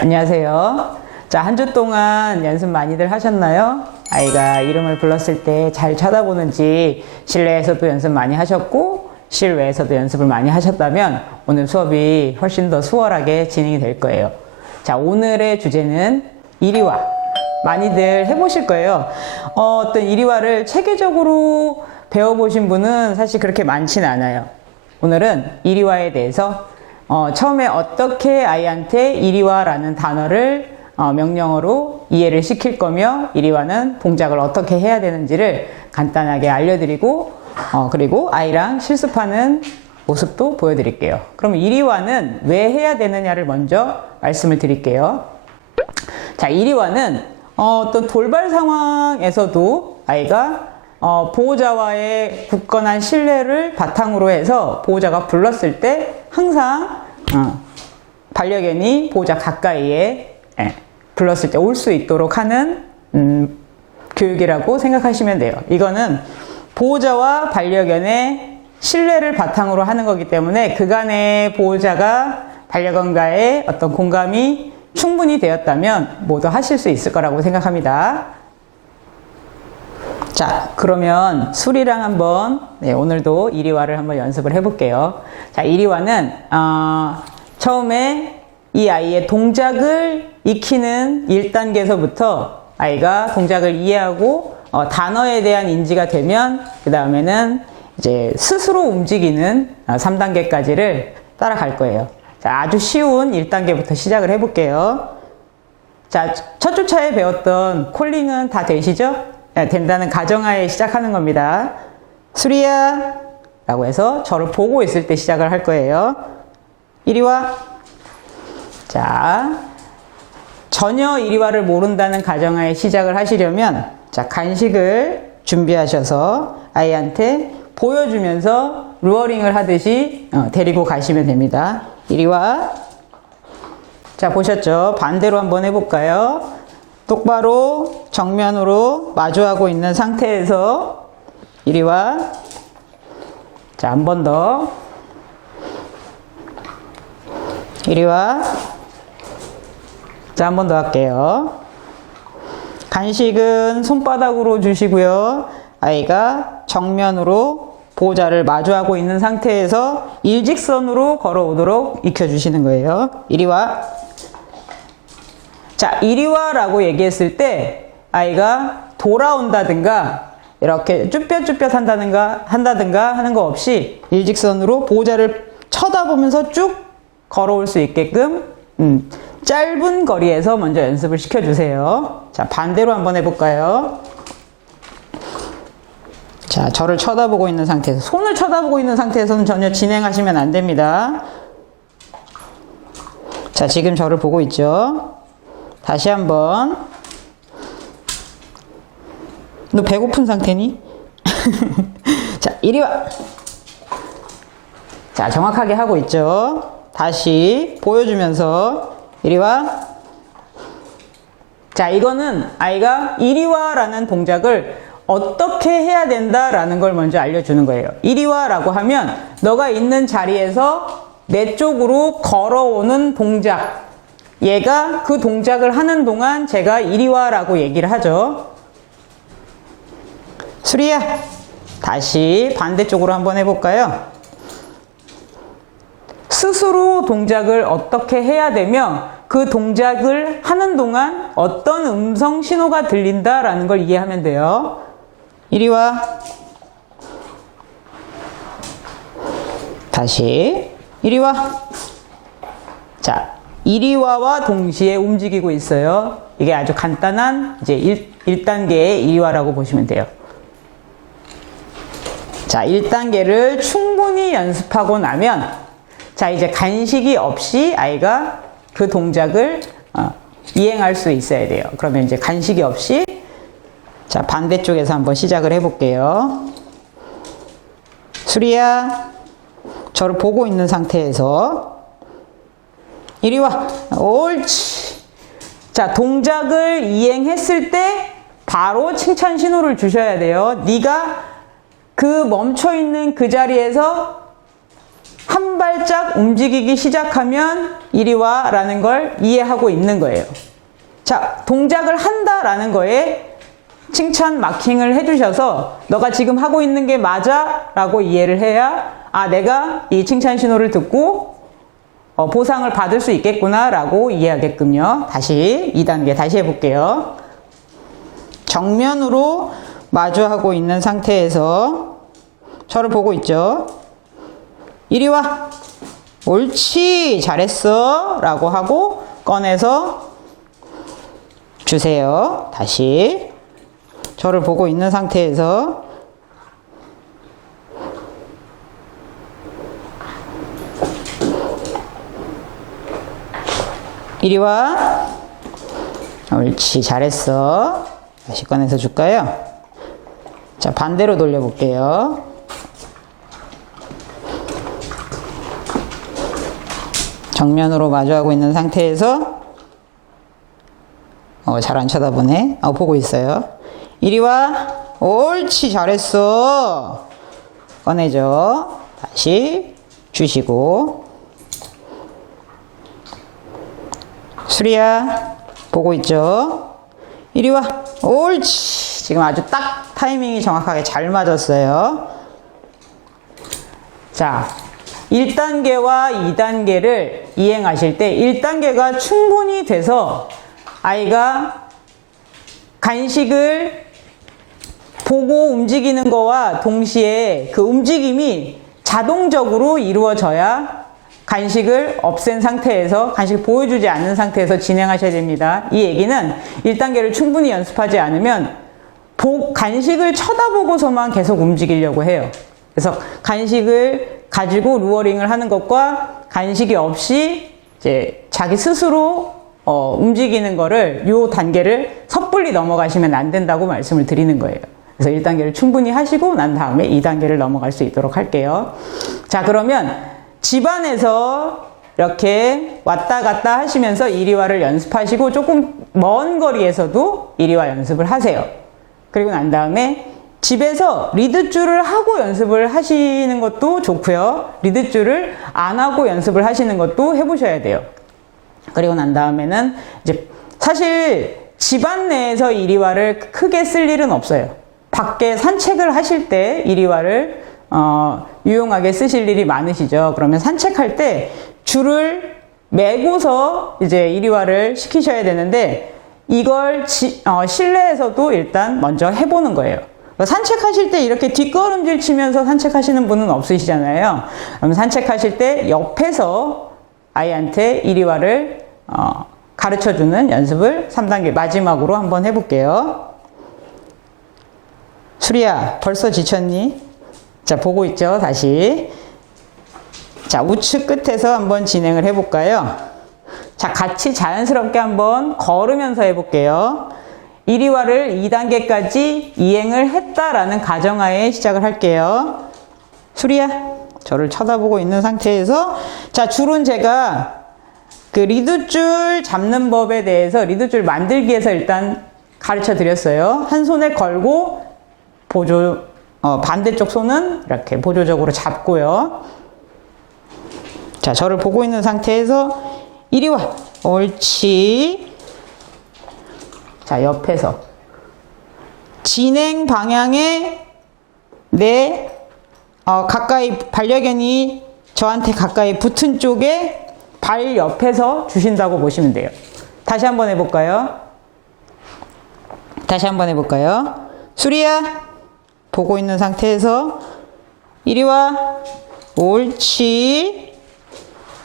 안녕하세요. 자, 한 주 동안 연습 많이들 하셨나요? 아이가 이름을 불렀을 때 잘 쳐다보는지 실내에서도 연습 많이 하셨고 실외에서도 연습을 많이 하셨다면 오늘 수업이 훨씬 더 수월하게 진행이 될 거예요. 자, 오늘의 주제는 이리와. 많이들 해보실 거예요. 어떤 이리와를 체계적으로 배워보신 분은 사실 그렇게 많지는 않아요. 오늘은 이리와에 대해서 처음에 어떻게 아이한테 이리와라는 단어를 명령어로 이해를 시킬 거며 이리와는 동작을 어떻게 해야 되는지를 간단하게 알려드리고 그리고 아이랑 실습하는 모습도 보여드릴게요. 그럼 이리와는 왜 해야 되느냐를 먼저 말씀을 드릴게요. 자, 이리와는 어떤 돌발 상황에서도 아이가 보호자와의 굳건한 신뢰를 바탕으로 해서 보호자가 불렀을 때 항상 반려견이 보호자 가까이에 불렀을 때 올 수 있도록 하는 교육이라고 생각하시면 돼요. 이거는 보호자와 반려견의 신뢰를 바탕으로 하는 거기 때문에 그간의 보호자가 반려견과의 어떤 공감이 충분히 되었다면 모두 하실 수 있을 거라고 생각합니다. 자, 그러면 수리랑 한번 오늘도 이리와를 한번 연습을 해볼게요. 자, 이리와는 처음에 이 아이의 동작을 익히는 1단계에서부터 아이가 동작을 이해하고 단어에 대한 인지가 되면 그 다음에는 이제 스스로 움직이는 3단계까지를 따라갈 거예요. 자, 아주 쉬운 1단계부터 시작을 해볼게요. 자, 첫 주차에 배웠던 콜링은 다 되시죠? 된다는 가정하에 시작하는 겁니다. 수리야 라고 해서 저를 보고 있을 때 시작을 할 거예요. 이리와. 자, 전혀 이리와를 모른다는 가정하에 시작을 하시려면 자, 간식을 준비하셔서 아이한테 보여주면서 루어링을 하듯이 데리고 가시면 됩니다. 이리와. 자, 보셨죠? 반대로 한번 해볼까요? 똑바로 정면으로 마주하고 있는 상태에서 이리와. 자, 한 번 더. 이리와. 자, 한 번 더 할게요. 간식은 손바닥으로 주시고요. 아이가 정면으로 보호자를 마주하고 있는 상태에서 일직선으로 걸어오도록 익혀주시는 거예요. 이리와. 자, 이리와라고 얘기했을 때 아이가 돌아온다든가 이렇게 쭈뼛쭈뼛 한다든가 하는 거 없이 일직선으로 보호자를 쳐다보면서 쭉 걸어올 수 있게끔 짧은 거리에서 먼저 연습을 시켜주세요. 자, 반대로 한번 해볼까요? 자, 저를 쳐다보고 있는 상태에서, 손을 쳐다보고 있는 상태에서는 전혀 진행하시면 안 됩니다. 자, 지금 저를 보고 있죠? 다시 한번. 너 배고픈 상태니? 자, 이리 와. 자, 정확하게 하고 있죠? 다시 보여주면서 이리 와. 자, 이거는 아이가 이리 와라는 동작을 어떻게 해야 된다라는 걸 먼저 알려주는 거예요. 이리 와라고 하면 너가 있는 자리에서 내 쪽으로 걸어오는 동작. 얘가 그 동작을 하는 동안 제가 이리 와라고 얘기를 하죠. 수리야. 다시 반대쪽으로 한번 해볼까요? 스스로 동작을 어떻게 해야 되며 그 동작을 하는 동안 어떤 음성 신호가 들린다라는 걸 이해하면 돼요. 이리 와. 다시 이리 와. 자, 이리와와 동시에 움직이고 있어요. 이게 아주 간단한 이제 1단계의 이리와라고 보시면 돼요. 자, 1단계를 충분히 연습하고 나면 자, 이제 간식이 없이 아이가 그 동작을 이행할 수 있어야 돼요. 그러면 이제 간식이 없이 자, 반대쪽에서 한번 시작을 해볼게요. 수리야. 저를 보고 있는 상태에서 이리 와. 옳지. 자, 동작을 이행했을 때 바로 칭찬 신호를 주셔야 돼요. 네가 그 멈춰있는 그 자리에서 한 발 살짝 움직이기 시작하면 이리 와 라는 걸 이해하고 있는 거예요. 자, 동작을 한다 라는 거에 칭찬 마킹을 해주셔서 너가 지금 하고 있는 게 맞아 라고 이해를 해야 내가 이 칭찬 신호를 듣고 보상을 받을 수 있겠구나 라고 이해하게끔요. 다시 2단계 다시 해볼게요. 정면으로 마주하고 있는 상태에서 저를 보고 있죠. 이리 와. 옳지. 잘했어. 라고 하고 꺼내서 주세요. 다시 저를 보고 있는 상태에서 이리 와. 옳지. 잘했어. 다시 꺼내서 줄까요? 자, 반대로 돌려볼게요. 정면으로 마주하고 있는 상태에서 잘 안 쳐다보네. 보고 있어요. 이리 와. 옳지. 잘했어. 꺼내죠. 다시 주시고. 수리야. 보고 있죠? 이리 와. 옳지. 지금 아주 딱 타이밍이 정확하게 잘 맞았어요. 자, 1단계와 2단계를 이행하실 때 1단계가 충분히 돼서 아이가 간식을 보고 움직이는 거와 동시에 그 움직임이 자동적으로 이루어져야 간식을 없앤 상태에서 간식을 보여주지 않는 상태에서 진행하셔야 됩니다. 이 얘기는 1단계를 충분히 연습하지 않으면 간식을 쳐다보고서만 계속 움직이려고 해요. 그래서 간식을 가지고 루어링을 하는 것과 간식이 없이 이제 자기 스스로 움직이는 거를 요 단계를 섣불리 넘어가시면 안 된다고 말씀을 드리는 거예요. 그래서 1단계를 충분히 하시고 난 다음에 2단계를 넘어갈 수 있도록 할게요. 자, 그러면 집안에서 이렇게 왔다 갔다 하시면서 이리와를 연습하시고 조금 먼 거리에서도 이리와 연습을 하세요. 그리고 난 다음에 집에서 리드줄을 하고 연습을 하시는 것도 좋고요. 리드줄을 안 하고 연습을 하시는 것도 해보셔야 돼요. 그리고 난 다음에는 이제 사실 집안 내에서 이리와를 크게 쓸 일은 없어요. 밖에 산책을 하실 때 이리와를 유용하게 쓰실 일이 많으시죠. 그러면 산책할 때 줄을 매고서 이제 이리와를 시키셔야 되는데 이걸 실내에서도 일단 먼저 해보는 거예요. 산책하실 때 이렇게 뒷걸음질 치면서 산책하시는 분은 없으시잖아요. 그럼 산책하실 때 옆에서 아이한테 이리와를 가르쳐주는 연습을 3단계 마지막으로 한번 해볼게요. 수리야, 벌써 지쳤니? 자, 보고 있죠? 다시. 자, 우측 끝에서 한번 진행을 해볼까요? 자, 같이 자연스럽게 한번 걸으면서 해볼게요. 이리와를 2단계까지 이행을 했다라는 가정하에 시작을 할게요. 수리야, 저를 쳐다보고 있는 상태에서 자, 줄은 제가 그 리드줄 잡는 법에 대해서 리드줄 만들기에서 일단 가르쳐 드렸어요. 한 손에 걸고 반대쪽 손은 이렇게 보조적으로 잡고요. 자, 저를 보고 있는 상태에서 이리 와. 옳지. 자, 옆에서 진행 방향에 가까이 반려견이 저한테 가까이 붙은 쪽에 발 옆에서 주신다고 보시면 돼요. 다시 한번 해볼까요? 다시 한번 해볼까요? 수리야, 보고 있는 상태에서 이리 와. 옳지.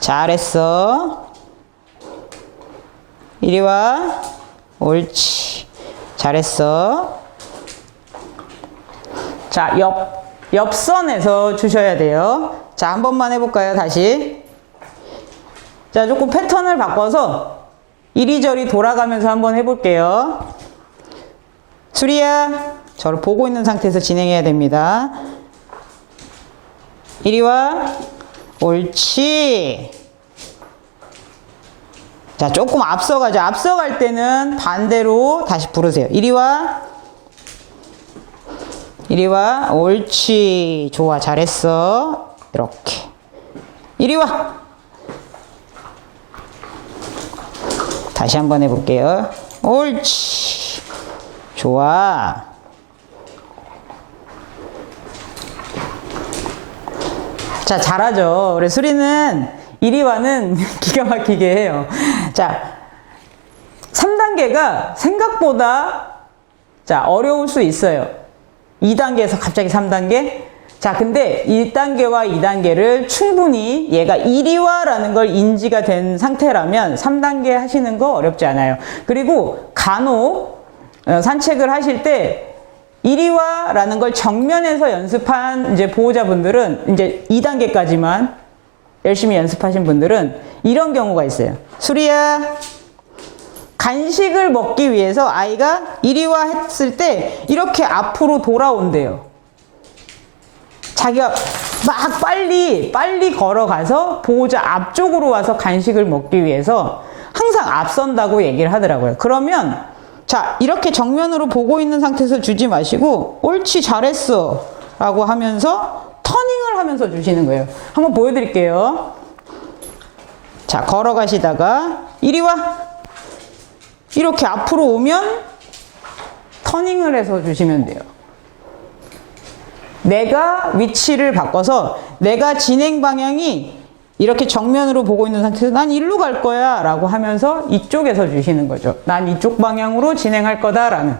잘했어. 이리 와. 옳지. 잘했어. 자, 옆선에서 주셔야 돼요. 자, 한 번만 해볼까요? 다시. 자, 조금 패턴을 바꿔서 이리저리 돌아가면서 한번 해볼게요. 수리야, 저를 보고 있는 상태에서 진행해야 됩니다. 이리 와. 옳지. 자, 조금 앞서가죠. 앞서갈 때는 반대로 다시 부르세요. 이리 와. 이리 와. 옳지. 좋아. 잘했어. 이렇게. 이리 와. 다시 한번 해볼게요. 옳지. 좋아. 자, 잘하죠. 우리 수리는 이리 와는 기가 막히게 해요. 자, 3단계가 생각보다 자, 어려울 수 있어요. 2단계에서 갑자기 3단계? 자, 근데 1단계와 2단계를 충분히 얘가 이리 와라는 걸 인지가 된 상태라면 3단계 하시는 거 어렵지 않아요. 그리고 간혹 산책을 하실 때 이리 와라는 걸 정면에서 연습한 이제 보호자분들은 이제 2단계까지만 열심히 연습하신 분들은 이런 경우가 있어요. 수리야, 간식을 먹기 위해서 아이가 이리 와 했을 때 이렇게 앞으로 돌아온대요. 자기가 막 빨리 걸어가서 보호자 앞쪽으로 와서 간식을 먹기 위해서 항상 앞선다고 얘기를 하더라고요. 그러면 자, 이렇게 정면으로 보고 있는 상태에서 주지 마시고 옳지, 잘했어 라고 하면서 터닝을 하면서 주시는 거예요. 한번 보여드릴게요. 자, 걸어가시다가 이리 와, 이렇게 앞으로 오면 터닝을 해서 주시면 돼요. 내가 위치를 바꿔서 내가 진행 방향이 이렇게 정면으로 보고 있는 상태에서 난 일로 갈 거야 라고 하면서 이쪽에서 주시는 거죠. 난 이쪽 방향으로 진행할 거다 라는.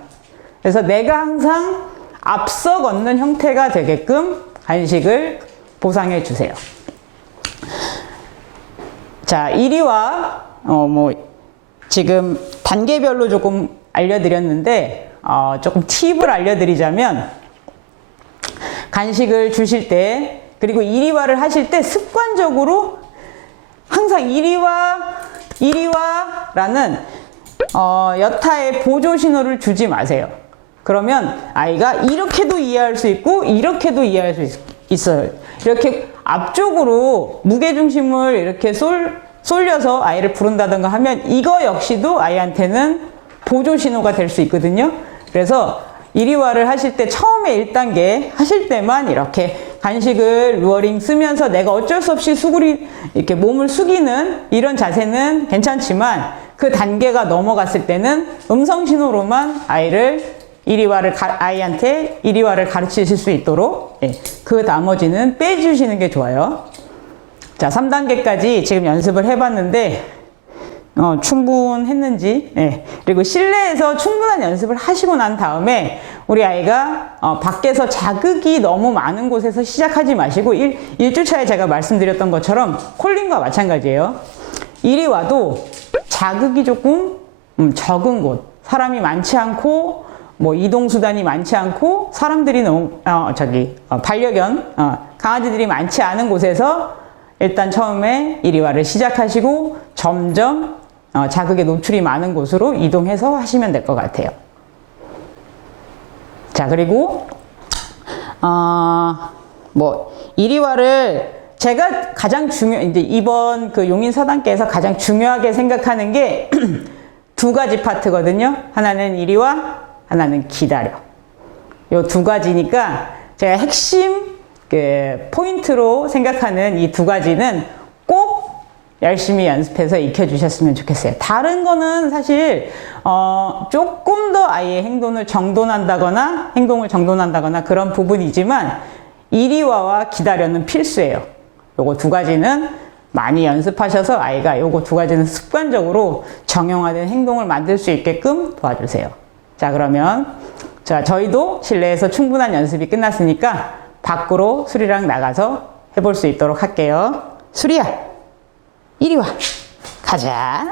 그래서 내가 항상 앞서 걷는 형태가 되게끔 간식을 보상해 주세요. 자, 이리 와, 지금 단계별로 조금 알려드렸는데, 조금 팁을 알려드리자면, 간식을 주실 때, 그리고 이리 와를 하실 때 습관적으로 항상 이리 와 라는 여타의 보조 신호를 주지 마세요. 그러면 아이가 이렇게도 이해할 수 있고 이렇게도 이해할 수 있어요. 이렇게 앞쪽으로 무게중심을 이렇게 쏠려서 아이를 부른다든가 하면 이거 역시도 아이한테는 보조 신호가 될 수 있거든요. 그래서 이리와를 하실 때 처음에 1단계 하실 때만 이렇게 간식을 루어링 쓰면서 내가 어쩔 수 없이 이렇게 몸을 숙이는 이런 자세는 괜찮지만 그 단계가 넘어갔을 때는 음성 신호로만 아이한테 이리와를 가르치실 수 있도록 그 나머지는 빼주시는 게 좋아요. 자, 3단계까지 지금 연습을 해봤는데 충분했는지, 그리고 실내에서 충분한 연습을 하시고 난 다음에 우리 아이가 밖에서 자극이 너무 많은 곳에서 시작하지 마시고 1주차에 제가 말씀드렸던 것처럼 콜링과 마찬가지예요. 이리 와도 자극이 조금 적은 곳, 사람이 많지 않고 이동수단이 많지 않고 사람들이 너무 반려견 강아지들이 많지 않은 곳에서 일단 처음에 이리와를 시작하시고 점점 자극에 노출이 많은 곳으로 이동해서 하시면 될 것 같아요. 자, 그리고 이리와를 제가 가장 이제 이번 그 용인 서단계에서 가장 중요하게 생각하는 게 두 가지 파트거든요. 하나는 이리와, 하나는 기다려. 요 두 가지니까 제가 핵심 포인트로 생각하는 이 두 가지는 꼭 열심히 연습해서 익혀주셨으면 좋겠어요. 다른 거는 사실 조금 더 아이의 행동을 정돈한다거나 그런 부분이지만 이리와와 기다려는 필수예요. 요거 두 가지는 많이 연습하셔서 아이가 요거 두 가지는 습관적으로 정형화된 행동을 만들 수 있게끔 도와주세요. 자, 그러면 저희도 실내에서 충분한 연습이 끝났으니까 밖으로 수리랑 나가서 해볼 수 있도록 할게요. 수리야, 이리 와. 가자.